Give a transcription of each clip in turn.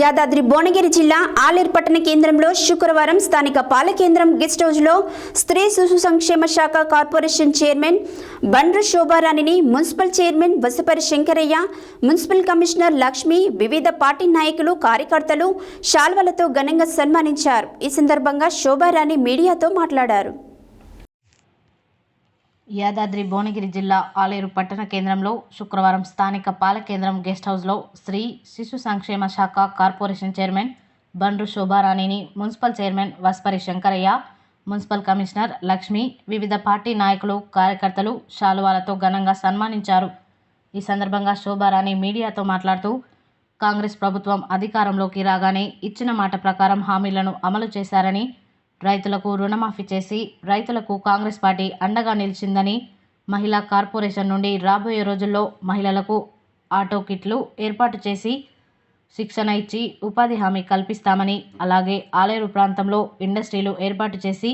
యాదాద్రి భువనగిరి జిల్లా ఆలేరు పట్టణ కేంద్రంలో శుక్రవారం స్థానిక పాలకేంద్రం గెస్ట్ హౌస్లో స్త్రీ శిశు సంక్షేమ శాఖ కార్పొరేషన్ చైర్మన్ బండ్రు శోభారాణిని municipal chairman Vasapari Shankaraiah, municipal commissioner Lakshmi, వివిధ పార్టీ నాయకులు, కార్యకర్తలు శాల్వలతో ఘనంగా సన్మానించారు. ఈ సందర్భంగా శోభారాణి మీడియాతో మాట్లాడారు. యాదాద్రి భువనగిరి జిల్లా ఆలేరు పట్టణ కేంద్రంలో శుక్రవారం స్థానిక పాలకేంద్రం గెస్ట్ హౌస్లో స్త్రీ శిశు సంక్షేమ శాఖ కార్పొరేషన్ చైర్మన్ బండ్రు శోభారాణిని municipal chairman Vasapari Shankaraiah, municipal commissioner Lakshmi, వివిధ పార్టీ నాయకులు, కార్యకర్తలు శాలువాలతో ఘనంగా సన్మానించారు. ఈ సందర్భంగా శోభారాణి మీడియాతో మాట్లాడుతూ, కాంగ్రెస్ ప్రభుత్వం అధికారంలోకి రాగానే ఇచ్చిన మాట ప్రకారం హామీలను అమలు చేశారని, రైతులకు రుణమాఫీ చేసి రైతులకు కాంగ్రెస్ పార్టీ అండగా నిలిచిందని, మహిళా కార్పొరేషన్ నుండి రాబోయే రోజుల్లో మహిళలకు ఆటో కిట్లు ఏర్పాటు చేసి శిక్షణ ఇచ్చి ఉపాధి హామీ కల్పిస్తామని, అలాగే ఆలేరు ప్రాంతంలో ఇండస్ట్రీలు ఏర్పాటు చేసి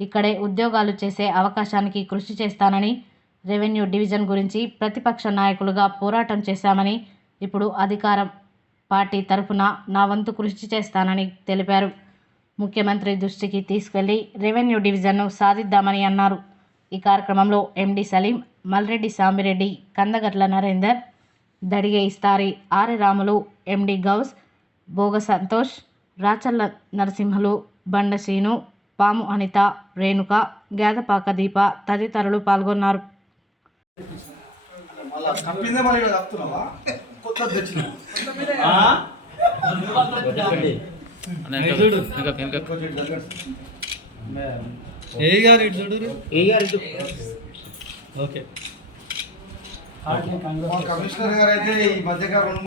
ఇక్కడే ఉద్యోగాలు చేసే అవకాశానికి కృషి చేస్తానని, రెవెన్యూ డివిజన్ గురించి ప్రతిపక్ష నాయకులుగా పోరాటం చేశామని, ఇప్పుడు అధికారం పార్టీ తరఫున నా వంతు కృషి చేస్తానని తెలిపారు. ముఖ్యమంత్రి దృష్టికి తీసుకెళ్లి రెవెన్యూ డివిజన్ను సాధిద్దామని అన్నారు. ఈ కార్యక్రమంలో ఎండి సలీం, మల్రెడ్డి సామిరెడ్డి, కందగట్ల నరేందర్, దడిగే ఇస్తారి, ఆరి రాములు, ఎండి గౌస్, భోగ సంతోష్, రాచల్ల నరసింహులు, బండ శ్రీను, పాము అనిత, రేణుక, గాదపాక దీప తదితరులు పాల్గొన్నారు. కమిషనర్ గారు అయితే ఈ మధ్యకాలం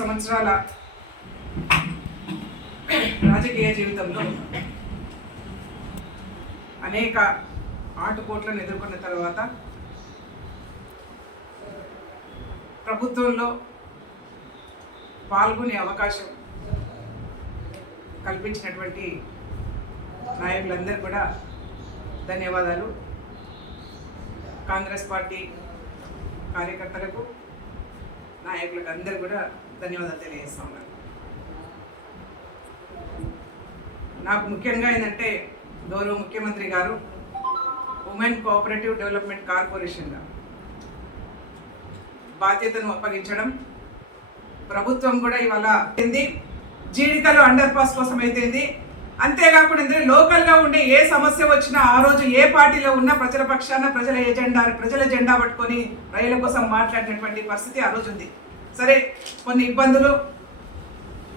సంవత్సరాల రాజకీయ జీవితంలో అనేక ఆటుపోట్లను ఎదుర్కొన్న తర్వాత ప్రభుత్వంలో పాల్గొనే అవకాశం కల్పించినటువంటి నాయకులందరూ కూడా ధన్యవాదాలు. కాంగ్రెస్ పార్టీ కార్యకర్తలకు, నాయకులకు అందరూ కూడా ధన్యవాదాలు తెలియజేస్తా ఉన్నారు. నాకు ముఖ్యంగా ఏంటంటే గౌరవ ముఖ్యమంత్రి గారు ఉమెన్ కోఆపరేటివ్ డెవలప్మెంట్ కార్పొరేషన్గా బాధ్యతను అప్పగించడం, ప్రభుత్వం కూడా ఇవాళ జీడికలు అండర్ పాస్ కోసం అయితేంది, అంతేకాకుండా లోకల్గా ఉండే ఏ సమస్య వచ్చినా ఆ రోజు ఏ పార్టీలో ఉన్నా ప్రజల పక్షాన ప్రజల జెండా పట్టుకొని రైళ్ల కోసం మాట్లాడినటువంటి పరిస్థితి ఆ రోజు ఉంది. సరే, కొన్ని ఇబ్బందులు,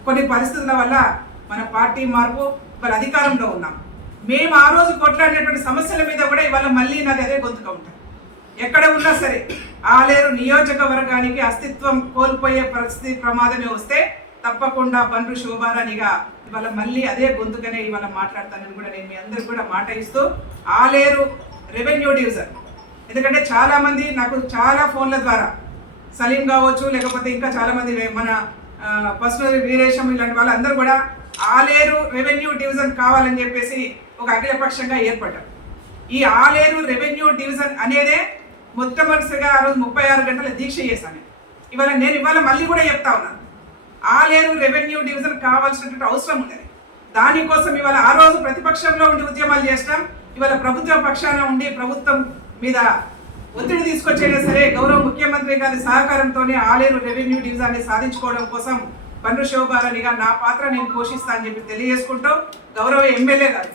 కొన్ని పరిస్థితుల వల్ల మన పార్టీ మార్పు, ఇవాళ అధికారంలో ఉన్నాం. మేము ఆ రోజు కొట్లాడినటువంటి సమస్యల మీద కూడా ఇవాళ మళ్ళీ నాది అదే గొంతుగా ఉంటాం. ఎక్కడ ఉన్నా సరే ఆలేరు నియోజకవర్గానికి అస్తిత్వం కోల్పోయే పరిస్థితి ప్రమాదమే వస్తే తప్పకుండా బండ్రు శోభారాణిగా ఇవాళ మళ్ళీ అదే గొంతుగానే ఇవాళ మాట్లాడతానని కూడా నేను మీ అందరికి కూడా మాట ఇస్తూ, ఆలేరు రెవెన్యూ డివిజన్, ఎందుకంటే చాలామంది నాకు చాలా ఫోన్ల ద్వారా సలీం కావచ్చు, లేకపోతే ఇంకా చాలామంది మన పర్సనల్ వీరేశం ఇలాంటి వాళ్ళందరూ కూడా ఆలేరు రెవెన్యూ డివిజన్ కావాలని చెప్పేసి ఒక అఖిలపక్షంగా ఏర్పడ్డారు. ఈ ఆలేరు రెవెన్యూ డివిజన్ అనేదే మొట్టమొదటిసారిగా ఆ రోజు 36 గంటల దీక్ష చేశాను. ఇవాళ మళ్ళీ కూడా చెప్తా ఉన్నాను, ఆలేరు రెవెన్యూ డివిజన్ కావాల్సినటువంటి అవసరం ఉన్నది. దానికోసం ఇవాళ ఆ రోజు ప్రతిపక్షంలో ఉండి ఉద్యమాలు చేసినాం. ఇవాళ ప్రభుత్వ పక్షాన ఉండి ప్రభుత్వం మీద ఒత్తిడి తీసుకొచ్చైనా సరే గౌరవ ముఖ్యమంత్రి గారి సహకారంతోనే ఆలేరు రెవెన్యూ డివిజన్ని సాధించుకోవడం కోసం బండ్రు శోభారాణిగా నా పాత్ర నేను పోషిస్తా అని చెప్పి తెలియజేసుకుంటూ, గౌరవ ఎమ్మెల్యే గారు,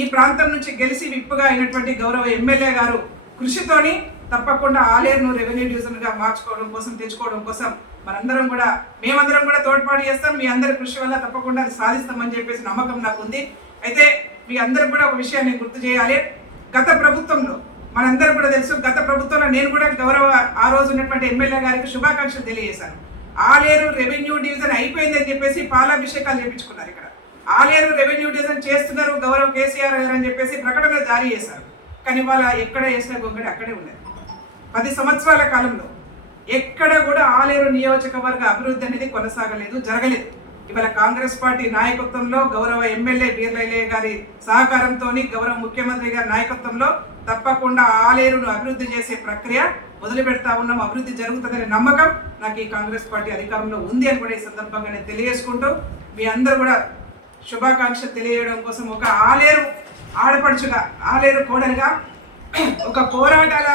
ఈ ప్రాంతం నుంచి గెలిచి విప్పుగా అయినటువంటి గౌరవ ఎమ్మెల్యే గారు కృషితోని తప్పకుండా ఆలేరును రెవెన్యూ డివిజన్గా మార్చుకోవడం కోసం, తెచ్చుకోవడం కోసం మేమందరం కూడా తోడ్పాటు చేస్తాం. మీ అందరి కృషి వల్ల తప్పకుండా అది సాధిస్తామని చెప్పేసి నమ్మకం నాకు ఉంది. అయితే మీ అందరికి కూడా ఒక విషయాన్ని గుర్తు చేయాలి. గత ప్రభుత్వంలో మనందరూ కూడా తెలుసు, గత ప్రభుత్వంలో నేను కూడా గౌరవ ఆ రోజు ఉన్నటువంటి ఎమ్మెల్యే గారికి శుభాకాంక్షలు తెలియజేశాను. ఆలేరు రెవెన్యూ డివిజన్ అయిపోయిందని చెప్పేసి పాలాభిషేకాలు చేయించుకున్నారు. ఇక్కడ ఆలేరు రెవెన్యూ డివిజన్ చేస్తున్నారు గౌరవ కేసీఆర్ గారు అని చెప్పేసి ప్రకటన జారీ చేశారు. కానీ వాళ్ళ ఎక్కడ వేసిన గొంగడి అక్కడే ఉన్నది. 10 సంవత్సరాల కాలంలో ఎక్కడ కూడా ఆలేరు నియోజకవర్గ అభివృద్ధి అనేది కొనసాగలేదు, జరగలేదు. ఇవాళ కాంగ్రెస్ పార్టీ నాయకత్వంలో గౌరవ ఎమ్మెల్యే బీర్లయ్య గారి సహకారంతో గౌరవ ముఖ్యమంత్రి గారి నాయకత్వంలో తప్పకుండా ఆలేరును అభివృద్ధి చేసే ప్రక్రియ మొదలు పెడతా ఉన్నాం. అభివృద్ధి జరుగుతుందనే నమ్మకం నాకు ఈ కాంగ్రెస్ పార్టీ అధికారంలో ఉంది అని కూడా ఈ సందర్భంగా నేను తెలియజేసుకుంటూ మీ అందరూ కూడా శుభాకాంక్షలు తెలియజేయడం కోసం ఒక ఆలేరు ఆడపడుచుగా, ఆలేరు కోడలుగా, ఒక పోరాటాల